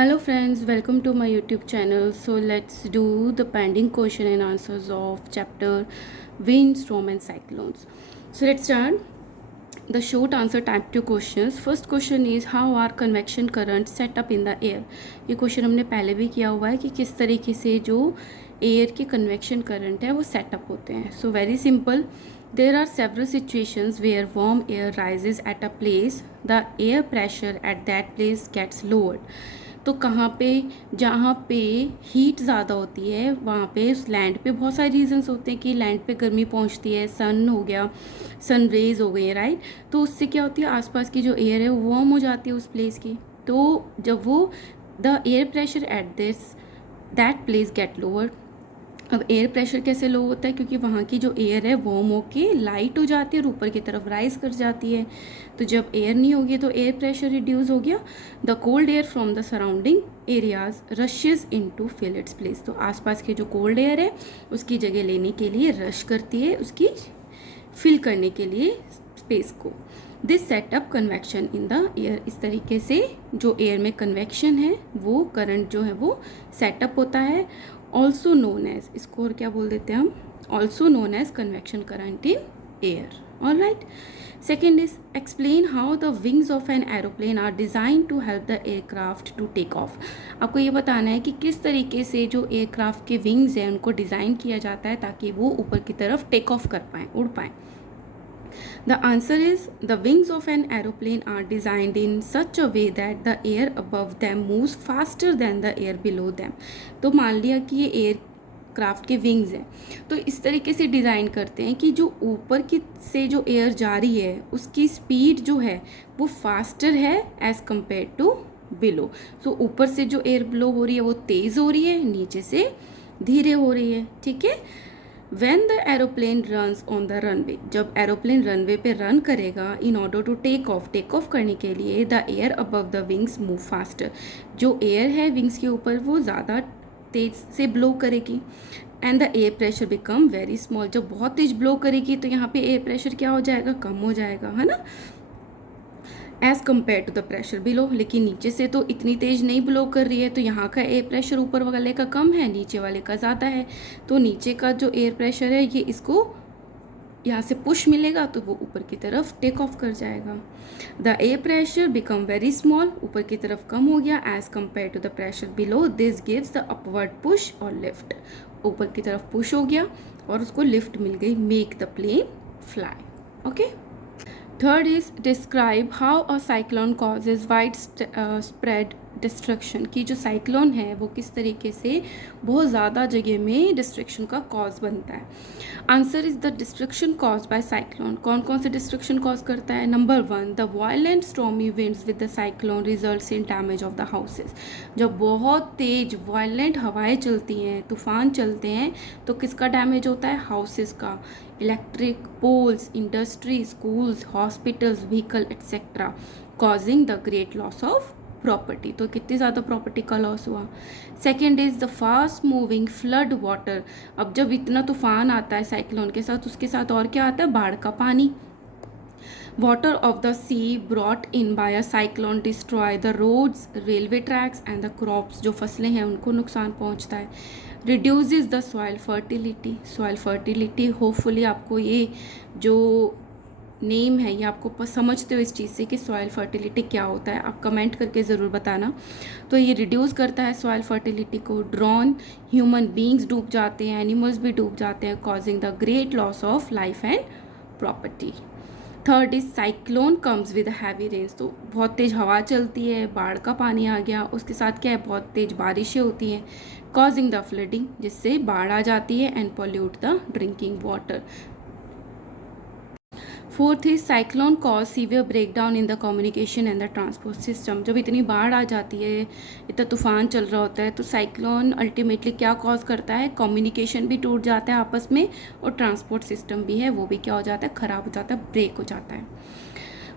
Hello friends, welcome to my YouTube channel. So let's do the pending question and answers of chapter Winds, Storm and Cyclones. So let's start the short answer type 2 questions. First question is how are convection currents set up in the air. ये question हमने पहले भी किया हुआ है कि किस तरीके से जो एयर के कन्वेक्शन करंट है वो सेटअप होते हैं. So very simple. There are several situations where warm air rises at a place. The air pressure at that place gets lowered. तो कहाँ पे जहाँ पे हीट ज़्यादा होती है वहाँ पे उस लैंड पे बहुत सारे रीजंस होते हैं कि लैंड पे गर्मी पहुँचती है, सन हो गया, सन रेज हो गई है, राइट. तो उससे क्या होती है, आसपास की जो एयर है वो वार्म हो जाती है उस प्लेस की. तो जब वो the air pressure at this that place get lower. अब एयर प्रेशर कैसे लो होता है, क्योंकि वहाँ की जो एयर है वार्म होके लाइट हो जाती है और ऊपर की तरफ राइज कर जाती है. तो जब एयर नहीं होगी तो एयर प्रेशर रिड्यूस हो गया. The cold air from the surrounding areas rushes into fill its place. तो आसपास की जो कोल्ड एयर है उसकी जगह लेने के लिए रश करती है, उसकी फिल करने के लिए स्पेस को. This setup convection in the air. इस तरीके से जो एयर में कन्वेक्शन है वो करंट जो है वो सेटअप होता है. ऑल्सो नोन एज, इसको और क्या बोल देते हैं हम, also known as convection current in air. Alright. Second is explain how the wings of an aeroplane are design to help the aircraft to take off. आपको ये बताना है कि किस तरीके से जो एयरक्राफ्ट के विंग्स हैं उनको डिज़ाइन किया जाता है ताकि वो ऊपर की तरफ टेक ऑफ कर पाएँ, उड़ पाएँ. The answer is the wings of an aeroplane are designed in such a way that the air above them moves faster than the air below them. तो मान लिया कि ये एयरक्राफ्ट के विंग्स हैं, तो इस तरीके से डिज़ाइन करते हैं कि जो ऊपर की से जो एयर जा रही है उसकी स्पीड जो है वो फास्टर है एज़ कम्पेयर टू बिलो. सो ऊपर से जो एयर ब्लो हो रही है वो तेज़ हो रही है, नीचे से धीरे हो रही है. ठीक है. When the aeroplane runs on the runway, जब एरोप्लेन रनवे पे रन करेगा, in order to take off करने के लिए the air above the wings move faster. जो एयर है विंग्स के ऊपर वो ज़्यादा तेज से ब्लो करेगी. And the air pressure become very small. जब बहुत तेज ब्लो करेगी तो यहाँ पे एयर प्रेशर क्या हो जाएगा, कम हो जाएगा, है ना, as compare to the pressure below. लेकिन नीचे से तो इतनी तेज़ नहीं ब्लो कर रही है, तो यहाँ का एयर प्रेशर ऊपर वाले का कम है, नीचे वाले का ज़्यादा है. तो नीचे का जो एयर प्रेशर है ये इसको यहाँ से पुश मिलेगा तो वो ऊपर की तरफ टेक ऑफ कर जाएगा. The air pressure become very small, ऊपर की तरफ कम हो गया as compare to the pressure below. This gives the upward push और लिफ्ट. ऊपर की तरफ पुश हो गया और उसको लिफ्ट मिल गई, make the plane fly. Okay. Third is describe how a cyclone causes widespread destruction. की जो साइक्लोन है वो किस तरीके से बहुत ज़्यादा जगह में डिस्ट्रक्शन का कॉज बनता है. Answer is the destruction cause by cyclone. कौन कौन से डिस्ट्रक्शन कॉज करता है. Number 1, the violent stormy winds with the cyclone results in damage of the houses. जब बहुत तेज वायलेंट हवाएं चलती हैं, तूफान चलते हैं, तो किसका डैमेज होता है, हाउसेज का. Electric poles, industry, schools, hospitals, vehicle etcetera, causing the great loss of property. तो कितनी ज़्यादा प्रॉपर्टी का लॉस हुआ. Second is the fast moving flood water. अब जब इतना तूफान आता है साइक्लोन के साथ, उसके साथ और क्या आता है, बाढ़ का पानी. Water of the sea brought in by a cyclone destroy the roads, railway tracks and the crops. जो फसलें हैं उनको नुकसान पहुंचता है. Reduces the soil fertility. Soil fertility, hopefully आपको ये जो नेम है ये आपको समझते हो इस चीज़ से कि सॉइल फर्टिलिटी क्या होता है, आप कमेंट करके ज़रूर बताना. तो ये रिड्यूस करता है सॉइल फर्टिलिटी को. ड्रॉन, ह्यूमन बींग्स डूब जाते हैं, एनिमल्स भी डूब जाते हैं, causing the great loss of life and property. Third is cyclone comes with heavy rains. तो बहुत तेज़ हवा चलती है, बाढ़ का पानी आ गया, उसके साथ क्या है, बहुत तेज़ बारिशें होती हैं, कॉजिंग द फ्लडिंग, जिससे बाढ़ आ जाती है, and pollute the drinking water. Fourth is cyclone cause severe break down in the communication and the transport system. जब इतनी बाढ़ आ जाती है, इतना तूफान चल रहा होता है, तो साइक्लोन अल्टीमेटली क्या कॉज करता है, कम्युनिकेशन भी टूट जाता है आपस में, और ट्रांसपोर्ट सिस्टम भी है वो भी क्या हो जाता है, ख़राब हो जाता है, ब्रेक हो जाता है.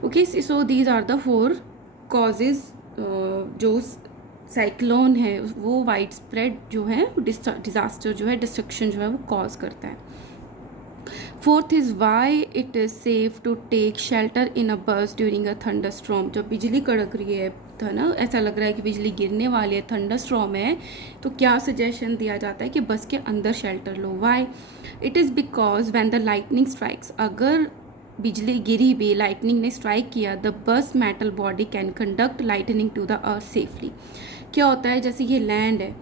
Okay. So these are the 4 causes. जो साइक्लोन है वो वाइड स्प्रेड जो है डिज़ास्टर जो है, डिस्ट्रक्शन जो है वो कॉज करता है. Fourth is why it is safe to take shelter in a bus during a thunderstorm. जब बिजली कड़क रही है, था ना, ऐसा लग रहा है कि बिजली गिरने वाली है, थंडर स्टॉर्म है, तो क्या सजेशन दिया जाता है कि बस के अंदर शेल्टर लो. Why? It is because when the lightning strikes, अगर बिजली गिरी भी, लाइटनिंग ने स्ट्राइक किया, the bus metal body can conduct lightning to the earth safely. क्या होता है, जैसे ये लैंड है,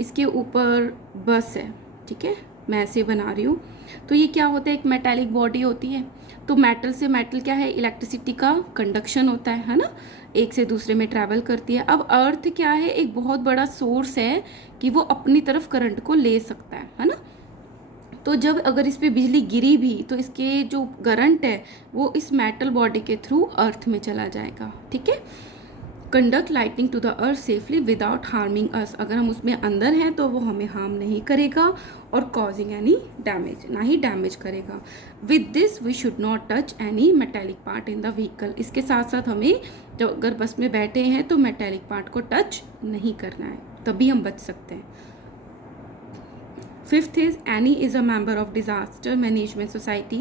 इसके ऊपर बस है, ठीक है, मैं ऐसे बना रही हूँ, तो ये क्या होता है, एक मेटालिक बॉडी होती है, तो मेटल से मेटल क्या है, इलेक्ट्रिसिटी का कंडक्शन होता है ना, एक से दूसरे में ट्रैवल करती है. अब अर्थ क्या है, एक बहुत बड़ा सोर्स है कि वो अपनी तरफ करंट को ले सकता है ना. तो जब अगर इस पर बिजली गिरी भी तो इसके जो करंट है वो इस मेटल बॉडी के थ्रू अर्थ में चला जाएगा, ठीक है. Conduct lightning to the earth safely without harming us, अगर हम उसमें अंदर हैं तो वो हमें हार्म नहीं करेगा और कॉजिंग एनी डैमेज, ना ही डैमेज करेगा. With this we should not touch any metallic part in the vehicle. इसके साथ साथ हमें जब अगर बस में बैठे हैं तो मेटेलिक पार्ट को टच नहीं करना है, तभी हम बच सकते हैं. Fifth is Annie is a member of Disaster Management Society.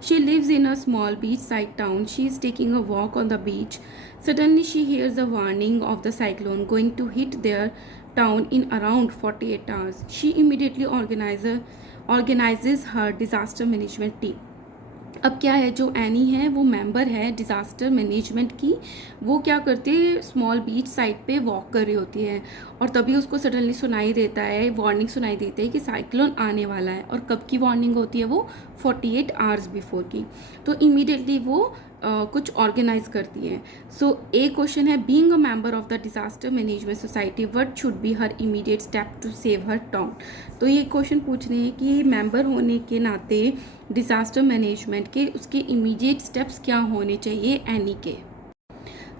She lives in a small beachside town. She is taking a walk on the beach. Suddenly, she hears a warning of the cyclone going to hit their town in around 48 hours. She immediately organizes her disaster management team. अब क्या है, जो any है वो member है disaster management की. वो क्या करती है, स्मॉल बीच साइड पे वॉक कर रही होती है और तभी उसको सडनली सुनाई देता है, वार्निंग सुनाई देती है कि साइक्लोन आने वाला है. और कब की वार्निंग होती है, वो 48 आवर्स बिफोर की. तो इमीडिएटली वो कुछ ऑर्गेनाइज करती है. सो ए क्वेश्चन है, being a member of the disaster management society what should be her immediate step to save her town. तो ये क्वेश्चन पूछ रहे हैं कि मेंबर होने के नाते डिजास्टर मैनेजमेंट के उसके इमीडिएट स्टेप्स क्या होने चाहिए एनी के.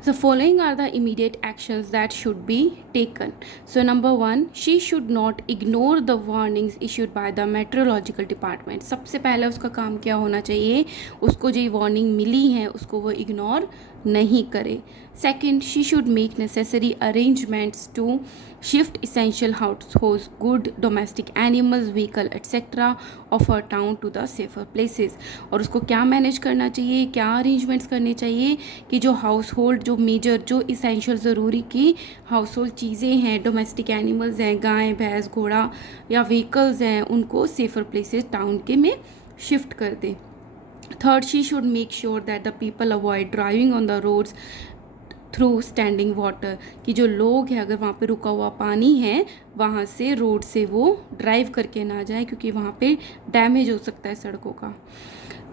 The following are the immediate actions that should be taken. So number 1, she should not ignore the warnings issued by the meteorological department. सबसे पहले उसका काम क्या होना चाहिए, उसको जो वार्निंग मिली है उसको वो इग्नोर नहीं करे. Second, she should make necessary arrangements to shift essential household good domestic animals vehicle etc of her town to the safer places. और उसको क्या मैनेज करना चाहिए, क्या अरेंजमेंट्स करने चाहिए कि जो हाउस होल्ड, जो मेजर, जो इसेंशियल ज़रूरी की हाउस होल्ड चीज़ें हैं, डोमेस्टिक एनिमल्स हैं, गाय भैंस घोड़ा या व्हीकल्स हैं, उनको सेफर प्लेसेस टाउन के में शिफ्ट कर दें. Third, she should make sure that the people avoid driving on the roads through standing water, कि जो लोग हैं अगर वहाँ पे रुका हुआ पानी है वहाँ से रोड से वो ड्राइव करके ना जाए क्योंकि वहाँ पे डैमेज हो सकता है सड़कों का.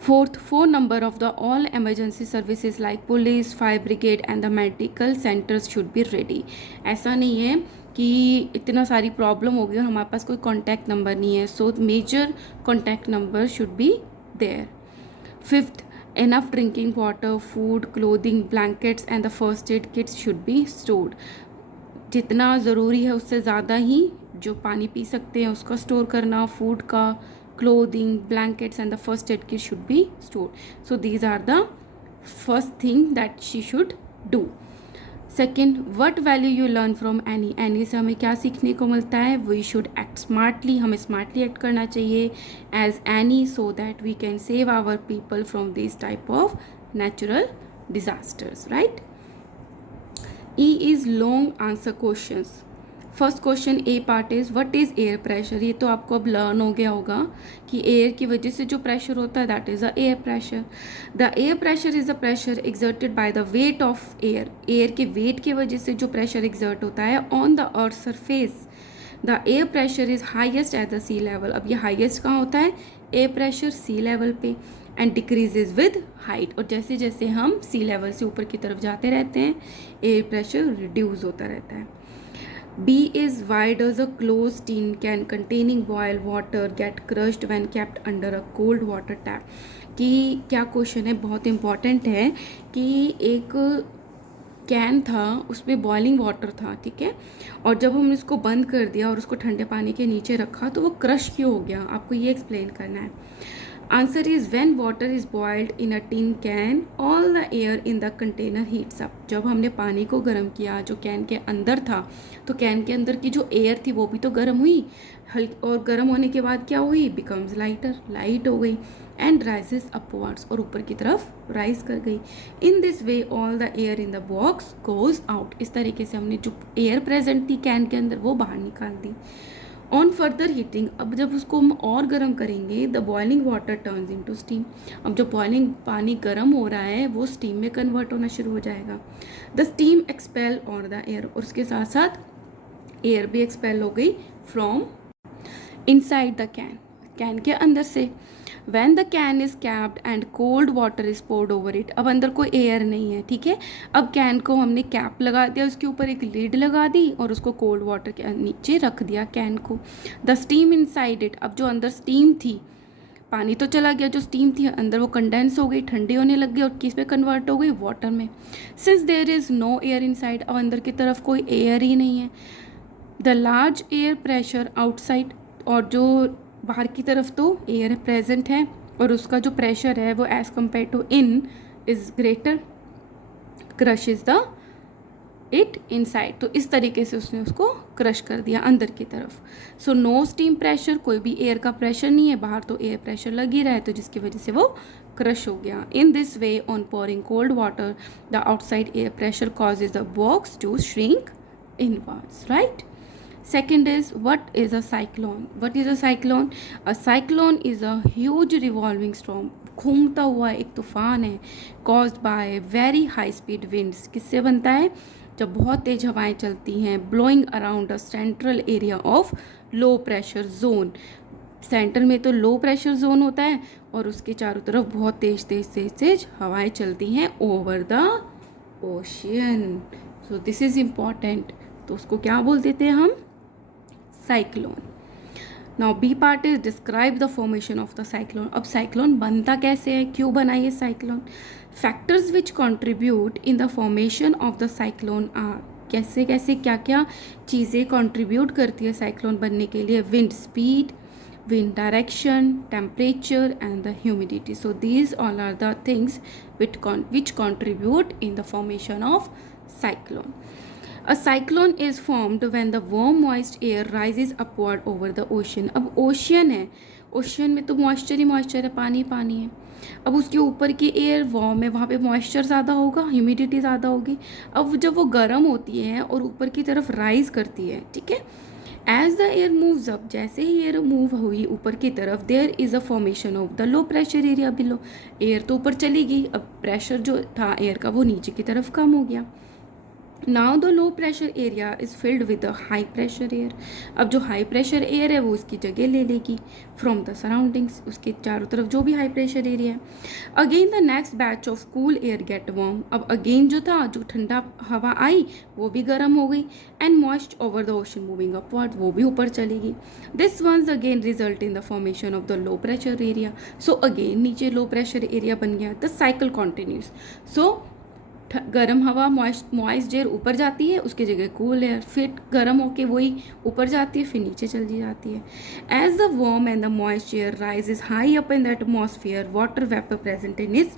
Fourth, 4 number of the all emergency services like police, fire brigade and the medical centres should be ready. ऐसा नहीं है कि इतना सारी प्रॉब्लम हो गई और हमारे पास कोई कॉन्टैक्ट नंबर नहीं है. So major contact number should be there. Fifth, enough drinking water, food, clothing, blankets and the first aid kits should be stored. जितना ज़रूरी है उससे ज़्यादा ही जो पानी पी सकते हैं उसका स्टोर करना, फूड का, clothing, blankets and the first aid kit should be stored. So these are the first thing that she should do. Second, what value you learn from Annie. Annie से हमें क्या सीखने को मिलता है, वी शुड एक्ट स्मार्टली, हमें smartly act करना चाहिए as Annie so that we can save our people from this type of natural disasters, right. E is long answer questions. First question A part is what is air pressure. ये तो आपको अब learn हो गया होगा कि air की वजह से जो प्रेशर होता है that is the air pressure. The air pressure is the pressure exerted by the weight of air. Air के वेट की वजह से जो प्रेशर एक्सर्ट होता है on the earth surface. The air pressure is highest at the sea level. अब ये highest कहाँ होता है, एयर प्रेशर सी लेवल पे, एंड डिक्रीजेज विद हाइट. और जैसे जैसे हम सी लेवल से ऊपर की तरफ जाते रहते हैं एयर प्रेशर रिड्यूस होता रहता है. B is why does a closed tin can containing boiled water get crushed when kept under a cold water tap. कि क्या क्वेश्चन है, बहुत इम्पॉर्टेंट है कि एक कैन था उसमें बॉइलिंग वाटर था, ठीक है, और जब हमने इसको बंद कर दिया और उसको ठंडे पानी के नीचे रखा तो वो क्रश क्यों हो गया, आपको ये एक्सप्लेन करना है. Answer is when water is boiled in a tin can all the air in the container heats up. जब हमने पानी को गर्म किया जो कैन के अंदर था, तो कैन के अंदर की जो एयर थी वो भी तो गर्म हुई, और गर्म होने के बाद क्या हुई, बिकम्स लाइटर, लाइट हो गई, एंड राइजेस अपवर्ड्स, और ऊपर की तरफ राइज कर गई। In this way all the air in the box goes out. इस तरीके से हमने जो एयर प्रेजेंट थी कैन के अंदर वो बाहर निकाल दी। ऑन फर्दर हीटिंग, अब जब उसको हम और गर्म करेंगे, the boiling water turns into steam. अब जो बॉइलिंग पानी गर्म हो रहा है वो स्टीम में कन्वर्ट होना शुरू हो जाएगा। द स्टीम एक्सपेल और द एयर, और उसके साथ साथ एयर भी एक्सपेल हो गई from inside the can, can के अंदर से। When the can is capped and cold water is poured over it, अब अंदर कोई एयर नहीं है, ठीक है। अब कैन को हमने कैप लगा दिया, उसके ऊपर एक लिड लगा दी और उसको कोल्ड वाटर के नीचे रख दिया कैन को। द स्टीम इनसाइड इट, अब जो अंदर स्टीम थी, पानी तो चला गया, जो स्टीम थी अंदर वो कंडेंस हो गई, ठंडी होने लग गई, और किस पे कन्वर्ट हो गई, वाटर में। Since there is no air inside, अब अंदर की तरफ कोई एयर ही नहीं है। The large air pressure outside, और जो बाहर की तरफ तो एयर प्रेजेंट है और उसका जो प्रेशर है वो as compare to in is greater, crush is the it inside. तो इस तरीके से उसने उसको क्रश कर दिया अंदर की तरफ। सो नो स्टीम प्रेशर, कोई भी एयर का प्रेशर नहीं है, बाहर तो एयर प्रेशर लग ही रहा है, तो जिसकी वजह से वो क्रश हो गया। In this way on pouring cold water the outside air pressure causes the box to shrink inwards, right? Second is, what is a cyclone? What is a cyclone? A cyclone is a huge revolving storm, घूमता हुआ एक तूफान है, caused by very high speed winds। किससे बनता है, जब बहुत तेज हवाएं चलती हैं, blowing around a central area of low pressure zone। Centre में तो लो प्रेशर जोन होता है और उसके चारों तरफ बहुत तेज तेज तेज तेज हवाएं चलती हैं over the ocean. So this is important, तो उसको क्या बोल देते हैं हम, cyclone. Now B part is describe the formation of the cyclone. अब साइक्लोन बनता कैसे है, क्यों बना ये cyclone. Factors which contribute in the formation of the cyclone are, कैसे कैसे क्या क्या चीज़ें कंट्रीब्यूट करती है साइक्लोन बनने के लिए। Wind speed, wind direction, temperature and the humidity. So these all are the things which contribute in the formation of cyclone. A cyclone is formed when the warm moist air rises upward over the ocean. अब ocean है, ocean में तो moisture ही moisture है, पानी पानी है। अब उसके ऊपर की एयर वार्म है, वहाँ पे मॉइस्चर ज़्यादा होगा, ह्यूमिडिटी ज़्यादा होगी। अब जब वो गर्म होती है और ऊपर की तरफ राइज करती है, ठीक है, as the air moves up, जैसे ही एयर मूव हुई ऊपर की तरफ, there is a formation of the low pressure area below. Air तो ऊपर चली गई, अब प्रेशर जो था एयर का वो नीचे की तरफ कम हो गया। Now the low pressure area is filled with the high pressure air. अब जो हाई प्रेशर एयर है वो उसकी जगह ले लेगी फ्रॉम द सराउंडिंग्स, उसके चारों तरफ जो भी हाई प्रेशर एरिया है। Again the next batch of cool air get warm, अब अगेन जो था, जो ठंडा हवा आई वो भी गर्म हो गई, and moist over the ocean moving upward, वो भी ऊपर चलेगी। This once again result in the formation of the low pressure area. So again नीचे लो प्रेशर एरिया बन गया, द साइकिल कॉन्टिन्यूस। सो गर्म हवा मॉइस्ट एयर ऊपर जाती है, उसकी जगह कूल एयर, फिर गर्म होके वही ऊपर जाती है, फिर नीचे चली जाती है। As the warm and the moist air rise is high up in the atmosphere, water vapour present in is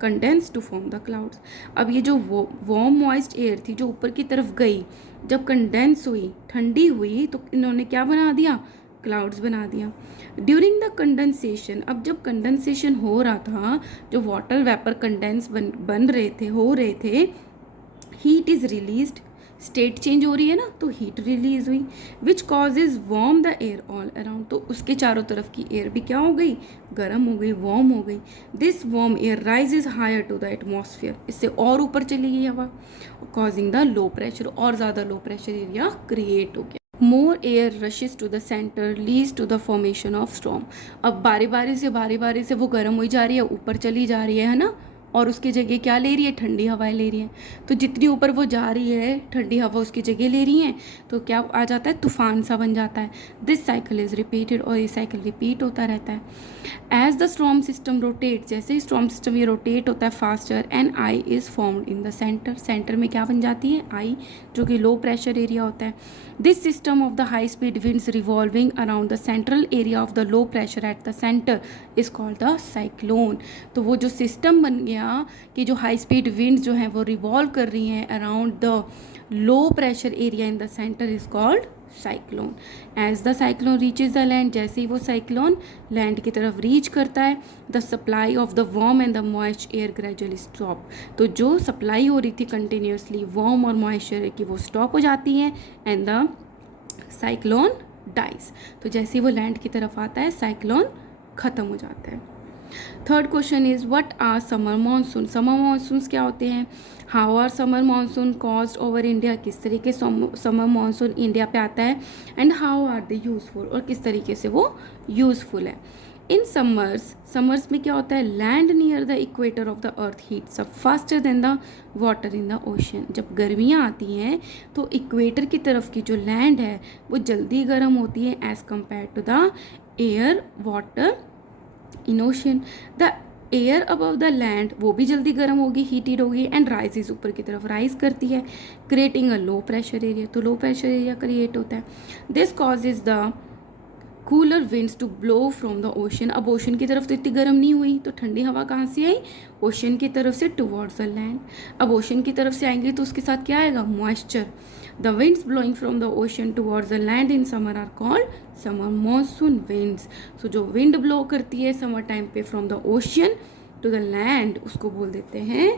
condense to form the clouds. अब ये जो वार्म मॉइस्ट एयर थी जो ऊपर की तरफ गई, जब कंडेंस हुई, ठंडी हुई, तो इन्होंने क्या बना दिया, क्लाउड्स बना दिया। ड्यूरिंग द कंडेंसेशन, अब जब कंडेंसेशन हो रहा था, जो वाटर वेपर कंडेंस बन रहे थे, हो रहे थे, heat is released, state change हो रही है ना, तो हीट रिलीज हुई, which causes warm the air all around, तो उसके चारों तरफ की एयर भी क्या हो गई, गर्म हो गई, वार्म हो गई। This warm air rises higher to the atmosphere, इससे और ऊपर चली गई हवा, कॉजिंग द लो प्रेशर, और ज़्यादा लो प्रेशर एरिया क्रिएट हो गया। More air rushes to the centre leads to the formation of storm. अब बारी बारी से वो गर्म हुई जा रही है, ऊपर चली जा रही है ना, और उसकी जगह क्या ले रही है, ठंडी हवाएं ले रही है। तो जितनी ऊपर वो जा रही है ठंडी हवा उसकी जगह ले रही है, तो क्या आ जाता है, तूफान सा बन जाता है। दिस साइकिल इज रिपीटेड, और ये साइकिल रिपीट होता रहता है। As the storm system rotate, जैसे ही स्टॉर्म सिस्टम ये रोटेट होता है faster, an eye is formed in the centre, centre में क्या बन जाती है, आई, जो कि लो प्रेशर एरिया होता है। This system of the high speed winds revolving around the central area of the low pressure at the centre is called the cyclone. तो वो जो सिस्टम बन गया कि जो हाई स्पीड विंड्स जो हैं वो रिवॉल्व कर रही हैं around the low pressure area in the centre is called cyclone. As the cyclone reaches the land, जैसे ही वो साइक्लोन लैंड की तरफ रीच करता है, the supply of the warm and the moist air gradually stop, तो जो supply हो रही थी कंटिन्यूसली वार्म और मॉइस्ट एयर की वो स्टॉप हो जाती है, एंड द साइक्लोन डाइज। तो जैसे ही वो लैंड की तरफ आता है साइक्लोन ख़त्म हो जाता है। Third question is what are summer monsoon, summer monsoons क्या होते हैं। How are summer monsoon caused over India, किस तरीके समर मानसून इंडिया पे आता है, and how are they useful, और किस तरीके से वो यूजफुल है। इन समर्स में क्या होता है, land near the equator of the earth heats up faster than the water in the ocean. जब गर्मियाँ आती हैं तो इक्वेटर की तरफ की जो लैंड है वो जल्दी गर्म होती है as compare to the air water in ocean. The air above the land वो भी जल्दी गर्म होगी, हीटेड होगी, एंड राइजेज ऊपर की तरफ राइज करती है, creating a low pressure area, तो लो प्रेशर एरिया क्रिएट होता है। This causes the cooler winds to blow from the ocean. अब ओशन की तरफ तो इतनी गर्म नहीं हुई, तो ठंडी हवा कहाँ से आई, ओशन की तरफ से टुवर्ड्स द लैंड। अब ओशन की तरफ से आएंगे तो उसके साथ क्या आएगा, moisture. The winds blowing from the ocean towards the land in summer are called summer monsoon winds. So जो विंड ब्लो करती है समर टाइम पे from the ocean to the land उसको बोल देते हैं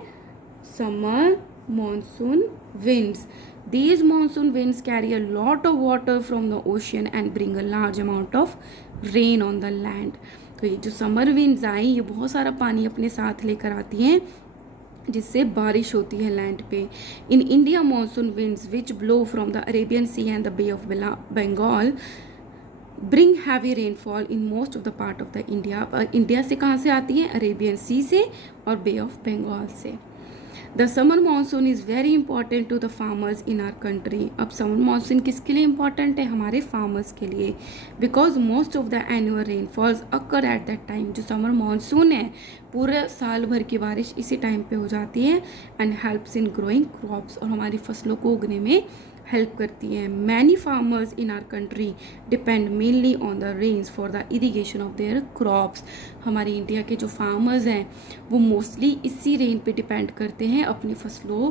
summer monsoon winds. These monsoon winds carry a lot of water from the ocean and bring a large amount of rain on the land. तो ये जो summer winds आई ये बहुत सारा पानी अपने साथ लेकर आती हैं जिससे बारिश होती है लैंड पे। In India monsoon winds which blow from the Arabian sea and the bay of Bengal bring heavy rainfall in most of the part of the India. India से कहाँ से आती हैं, अरेबियन सी से और बे ऑफ बंगाल से। The summer monsoon is very important to the farmers in our country. अब summer monsoon किसके लिए इंपॉर्टेंट है, हमारे फार्मर्स के लिए, because most of the annual rainfalls occur at that time. जो समर मानसून है पूरे साल भर की बारिश इसी टाइम पे हो जाती है, and helps in growing crops, और हमारी फसलों को उगने में हेल्प करती है। Many farmers in our country depend mainly on the rains for the irrigation of their crops. हमारी इंडिया के जो फार्मर्स हैं वो मोस्टली इसी रेन पे डिपेंड करते हैं अपनी फसलों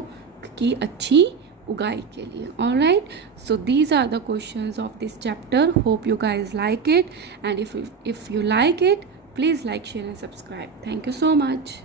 की अच्छी उगाई के लिए। Alright, so these are the questions of this chapter. Hope you guys like it, and if you like it please like, share and subscribe. Thank you so much.